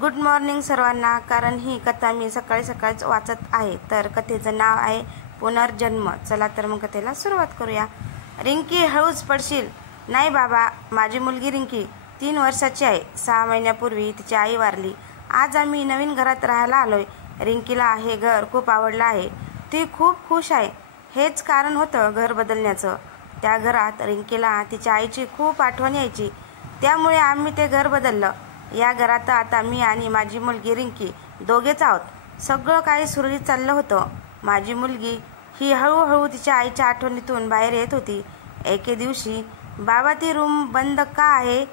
Good morning सर्वांना. कारण ही कथा मी सकाळी सकाळीच वाचत आहे. तर कथेचं नाव आहे पुनर्जन्म. चला तर मग कथेला सुरुवात करूया. रिंकी, हळूच पडशील. नाही बाबा, माझी मुलगी रिंकी 3 वर्षाची आहे. 6 महिन्यापूर्वी तिची आई वारली. आज आम्ही नवीन घरात राहायला आलोय. रिंकीला हे घर खूप आवडलं आहे. ती खूप खुश आहे. हेच कारण होतं घर बदलण्याचं. त्या घरात रिंकीला तिच्या आईची खूप आठवण यायची. त्यामुळे आम्ही ते घर बदललं. या घरात आता मी आणि माझी मुलगी रिंकी दोघेच आहोत. सगळं काही सुरळीत चाललं होतं. माझी मुलगी ही हळूहळू तिच्या आईच्या आठवणीतून बाहेर येत होती. एके दिवशी, बाबा ती रूम बंद का आहे?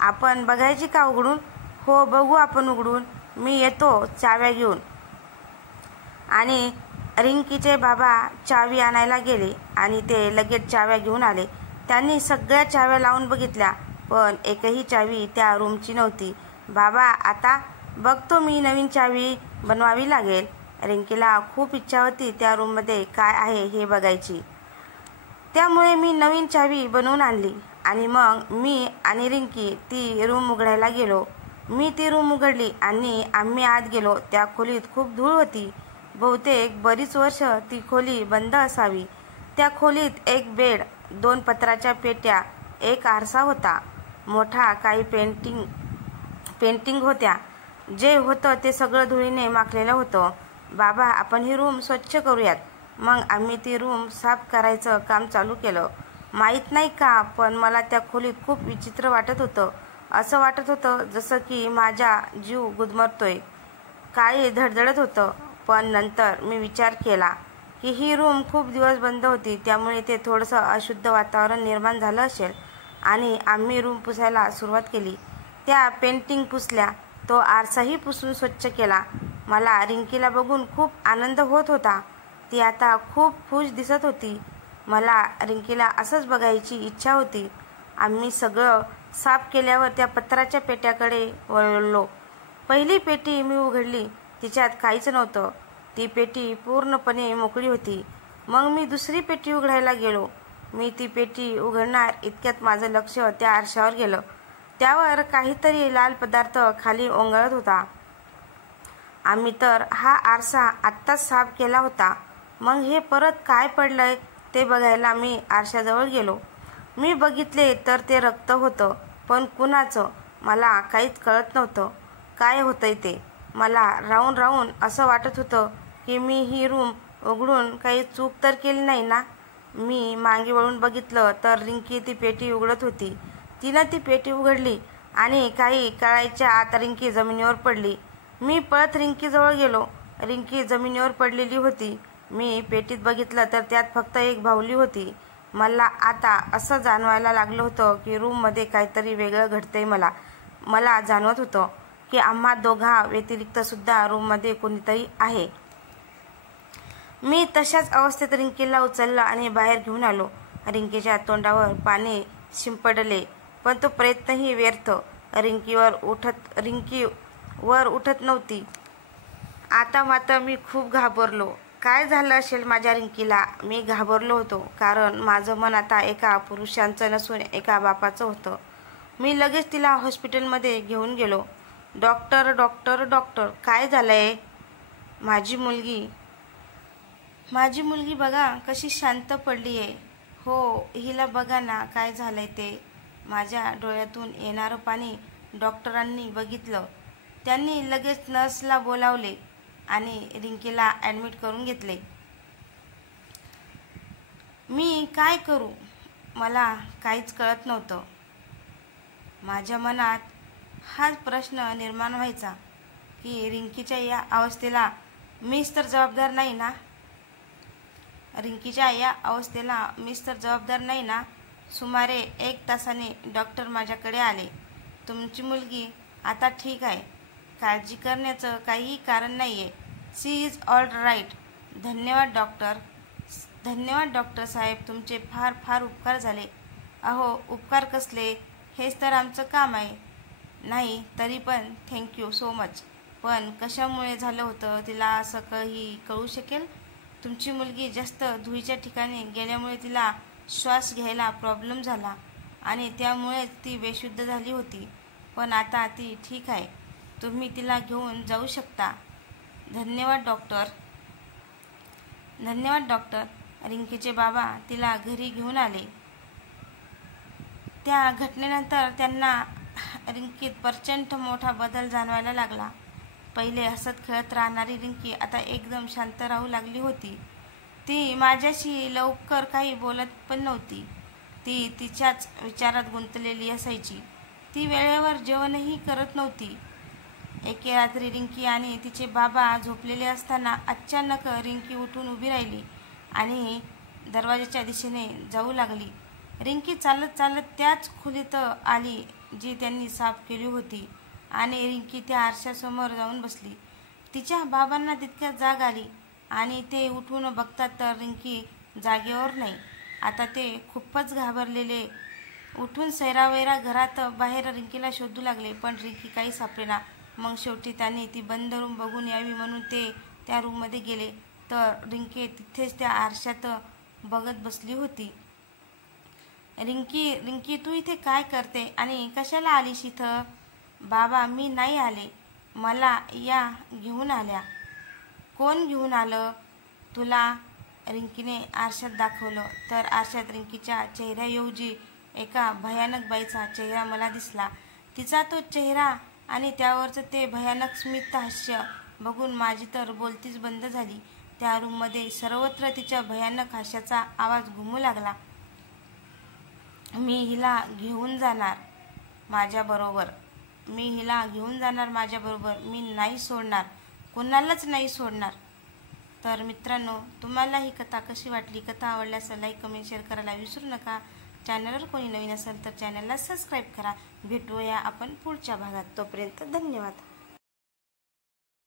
आपण बघायची का उघडून? हो, बघू आपण उघडून. मी येतो चाव्या घेऊन. आणि रिंकीचे बाबा चावी आणायला गेले आणि ते लगेच चाव्या घेऊन आले. त्यांनी सगळ्या चाव्या लावून बघितल्या, पण एकही चावी त्या रूमची नव्हती. बाबा, आता बघतो मी, नवीन चावी बनवावी लागेल. रिंकीला खूप इच्छा होती त्या रूममध्ये काय आहे हे बघायची. त्यामुळे मी नवीन चावी बनवून आणली आणि मग मी आणि रिंकी ती रूम उघडायला गेलो. मी ती रूम उघडली आणि आम्ही आत गेलो. त्या खोलीत खूप धूळ होती. बहुतेक बरीच वर्ष ती खोली बंद असावी. त्या खोलीत एक बेड, 2 पत्राच्या पेट्या, एक आरसा होता मोठा. काही पेंटिंग होत्या. जे होतं ते सगळं धुळीने माखलेलं होतं. बाबा, आपण ही रूम स्वच्छ करूयात. मग आम्ही ती रूम साफ करायचं काम चालू केलं. माहीत नाही का, पण मला त्या खोलीत खूप विचित्र वाटत होतं. असं वाटत होतं जसं की माझा जीव गुदमरतोय. काळी धडधडत होतं. पण नंतर मी विचार केला की ही रूम खूप दिवस बंद होती, त्यामुळे ते थोडंसं अशुद्ध वातावरण निर्माण झालं असेल. आणि आम्ही रूम पुसायला सुरुवात केली. त्या पेंटिंग पुसल्या, तो आरसाही पुसून स्वच्छ केला. मला रिंकीला बघून खूप आनंद होत होता. ती आता खूप खुश दिसत होती. मला रिंकीला असंच बघायची इच्छा होती. आम्ही सगळं साफ केल्यावर त्या पत्राच्या पेट्याकडे वळलो. पहिली पेटी मी उघडली. तिच्यात काहीच नव्हतं. ती पेटी पूर्णपणे मोकळी होती. मग मी दुसरी पेटी उघडायला गेलो. मी ती पेटी उघडणार इतक्यात माझं लक्ष त्या आरशावर गेलं. त्यावर काहीतरी लाल पदार्थ खाली ओंगळत होता. आम्ही तर हा आरसा आत्ताच साफ केला होता. मग हे परत काय पडलंय ते बघायला मी आरशाजवळ गेलो. मी बघितले तर ते रक्त होतं. पण कुणाचं? मला काहीच कळत नव्हतं काय होतंय ते. मला राहून राहून असं वाटत होतं की मी ही रूम उघडून काही चूक तर केली नाही ना. मी मागे वळून बघितलं तर रिंकी ती पेटी उघडत होती. तिनं ती पेटी उघडली आणि काही काळाच्या आत रिंकी जमिनीवर पडली. मी पळत रिंकीजवळ गेलो. रिंकी जमिनीवर पडलेली होती. मी पेटीत बघितलं तर त्यात फक्त एक बाहुली होती. मला आता असं जाणवायला लागलं होतं की रूममध्ये काहीतरी वेगळं घडतंय. मला जाणवत होतं की आम्हा दोघां व्यतिरिक्त सुद्धा रूममध्ये कोणीतरी आहे. मी तशाच अवस्थेत रिंकीला उचललं आणि बाहेर घेऊन आलो. रिंकीच्या तोंडावर पाणी शिंपडले, पण तो प्रयत्नही व्यर्थ. रिंकी वर उठत नव्हती. आता मात्र मी खूप घाबरलो. काय झालं असेल माझ्या रिंकीला? मी घाबरलो होतो, कारण माझं मन आता एका पुरुषाचं नसून एका बापाचं होतं. मी लगेच तिला हॉस्पिटलमध्ये घेऊन गेलो. डॉक्टर, काय झालंय? माझी मुलगी बघा कशी शांत पडली आहे. हो, हिला बघा ना काय झालंय ते. माझ्या डोळ्यातून येणारं पाणी डॉक्टरांनी बघितलं. त्यांनी लगेच नर्सला बोलावले आणि रिंकीला ॲडमिट करून घेतले. मी काय करू? मला काहीच कळत नव्हतं. माझ्या मनात हाच प्रश्न निर्माण व्हायचा की रिंकीच्या या अवस्थेला मीच तर जबाबदार नाही ना. सुमारे 1 तासाने डॉक्टर माझ्याकडे आले. तुमची मुलगी आता ठीक आहे. काळजी करण्याचं काहीही कारण नाहीये. शी इज ऑल राईट. धन्यवाद डॉक्टर साहेब. तुमचे फार फार उपकार झाले. अहो, उपकार कसले? हेच तर आमचं काम आहे. नाही, तरी पण थँक्यू सो मच. पण कशामुळे झालं होतं तिला असं काही कळू शकेल? तुमची मुलगी जास्त धुळीच्या ठिकाणी गेल्यामुळे तिला श्वास घ्यायला प्रॉब्लेम झाला आणि त्यामुळेच ती बेशुद्ध झाली होती. पण आता ती ठीक आहे. तुम्ही तिला घेऊन जाऊ शकता. धन्यवाद डॉक्टर. धन्यवाद डॉक्टर. रिंकीचे बाबा तिला घरी घेऊन आले. त्या घटनेनंतर त्यांना रिंकीत प्रचंड मोठा बदल जाणवायला लागला. पहिले हसत खेळत राहणारी रिंकी आता एकदम शांत राहू लागली होती. ती माझ्याशी लवकर काही बोलत पण नव्हती. ती तिच्याच विचारात गुंतलेली असायची. ती वेळेवर जेवणही करत नव्हती. एके रात्री रिंकी आणि तिचे बाबा झोपलेले असताना अचानक रिंकी उठून उभी राहिली आणि दरवाजाच्या दिशेने जाऊ लागली. रिंकी चालत चालत त्याच खोलीत आली जी त्यांनी साफ केली होती आणि रिंकी त्या आरशासमोर जाऊन बसली. तिच्या बाबांना तितक्यात जाग आली आणि ते उठून बघतात तर रिंकी जागेवर नाही. आता ते खूपच घाबरलेले उठून सैरावैरा घरात बाहेर रिंकीला शोधू लागले, पण रिंकी काही सापडेना. मग शेवटी त्यांनी ती बंद रूम बघून यावी म्हणून ते त्या रूममध्ये गेले तर रिंकी तिथेच त्या आरशात बघत बसली होती. रिंकी, रिंकी तू इथे काय करते आणि कशाला आलीस इथं? बाबा मी नाही आले, मला या घेऊन आल्या. कोण घेऊन आलं तुला? रिंकीने आरशात दाखवलं तर आरशात रिंकीच्या चेहऱ्याऐवजी एका भयानक बाईचा चेहरा मला दिसला. तिचा तो चेहरा आणि त्यावरचं ते भयानक स्मित हास्य बघून माझी तर बोलतीच बंद झाली. त्या रूममध्ये सर्वत्र तिच्या भयानक हास्याचा आवाज घुमू लागला. मी हिला घेऊन जाणार माझ्याबरोबर. मी हिला घेऊन जाणार माझ्याबरोबर. मी नाही सोडणार, कोणालाच नाही सोडणार. तर मित्रांनो, तुम्हाला ही कथा कशी वाटली? कथा आवडल्यास लाईक, कमेंट, शेअर करायला विसरू नका. चॅनलवर कोणी नवीन असेल तर चॅनलला सबस्क्राईब करा. भेटूया आपण पुढच्या भागात. तोपर्यंत धन्यवाद.